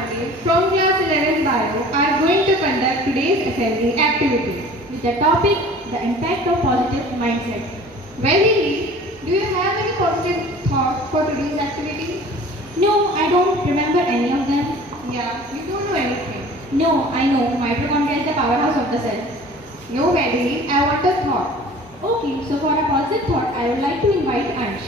Pandey from class 11 Bio are going to conduct today's assembly activity with the topic, the impact of positive mindset. Well, Lily, do you have any positive thought for today's activity? No, I don't remember any of them. Yeah, you don't know anything. No, I know mitochondria is the powerhouse of the cell. No, Lily, I want a thought. Okay, so for a positive thought, I would like to invite Ansh.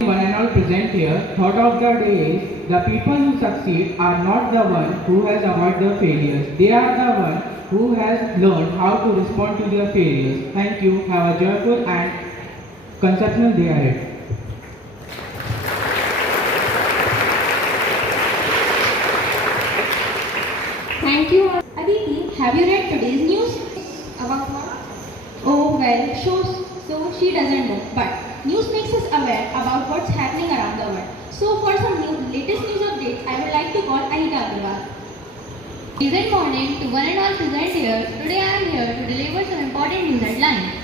One and all present here, thought of the day is, the people who succeed are not the one who has avoided the failures. They are the one who has learned how to respond to their failures. Thank you. Have a joyful and conceptual day ahead. Thank you. Aditi, have you read today's news? About what? Oh, well, so she doesn't know. But news makes us aware about what's happening around the world. So for some latest news updates, I would like to call Anita Agarwal. Pleasant morning to one and all present here. Today I am here to deliver some important news headlines.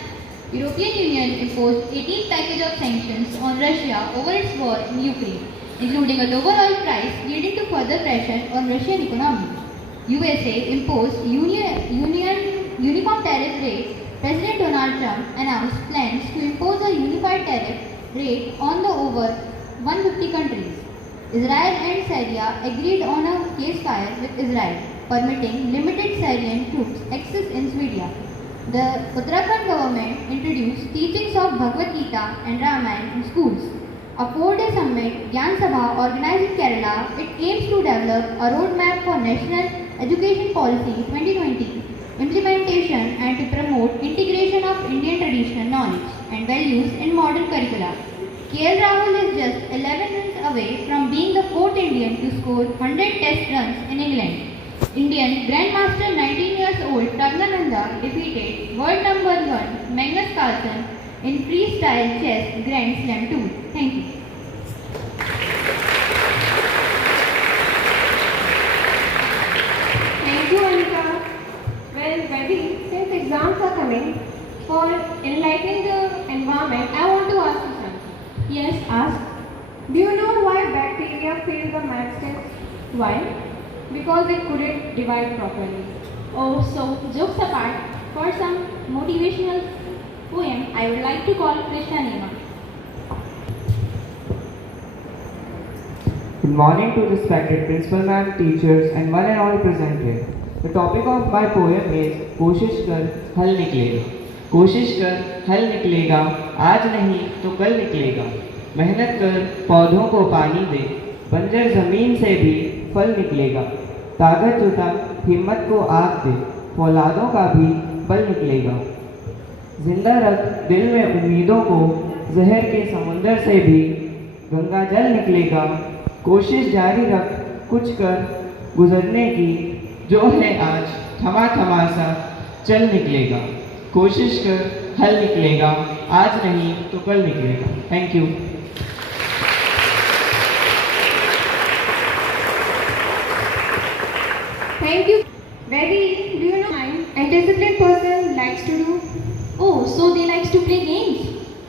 European Union imposed 18th package of sanctions on Russia over its war in Ukraine, including a lower oil price leading to further pressure on Russian economy. USA imposed uniform tariff rate. President Donald Trump announced plans to impose a unified tariff rate on the over 150 countries. Israel and Syria agreed on a ceasefire with Israel, permitting limited Syrian troops access in Syria. The Uttarakhand government introduced teachings of Bhagavad Gita and Ramayana in schools. A 4-day summit, Gyan Sabha, organized in Kerala, it aims to develop a roadmap for National Education Policy 2020 implementation and to promote integration of Indian traditional knowledge and values in modern curricula. KL Rahul is just 11 runs away from being the 4th Indian to score 100 test runs in England. Indian Grandmaster 19 years old Pragnananda defeated world number 1 Magnus Carlsen in freestyle chess Grand Slam Tour. Thank you. Thank you, Anita. Well, Betty, since exams are coming, for enlightening the environment, I want to ask you something. Yes, ask. Do you know why bacteria failed the maths test? Why? Because it couldn't divide properly. Oh, so jokes apart, for some motivational poem, I would like to call Krishna Nema. Good morning to respected principal ma'am, teachers and one and all present here. The topic of my poem is कोशिश कर हल निकलेगा. कोशिश कर हल निकलेगा, आज नहीं तो कल निकलेगा. मेहनत कर पौधों को पानी दे, बंजर जमीन से भी फल निकलेगा. ताकत जुटा हिम्मत को आग दे, फौलादों का भी बल निकलेगा. जिंदा रख दिल में उम्मीदों को, जहर के समुंदर से भी गंगा जल निकलेगा. कोशिश जारी रख कुछ कर गुजरने की, जो है आज थमा थमा सा चल निकलेगा. कोशिश कर हल निकलेगा, आज नहीं तो कल निकलेगा. Thank you. Thank you. Betty, do you know a disciplined person likes to do? Oh, so they likes to play games.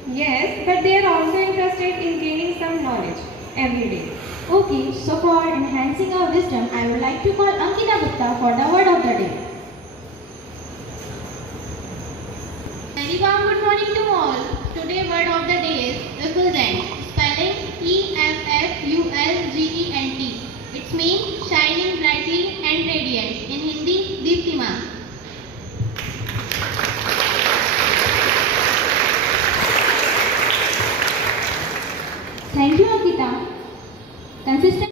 Yes, but they are also interested in gaining some knowledge every day. Okay, so for enhancing our wisdom, I would like to call Ankita Gupta for the word of the day. Very warm good morning to all. Today word of the day is effulgent. Spelling EFFULGENT. It means shining brightly and radiant. In Hindi, Deeptiman. Thank you, Ankita. Consistent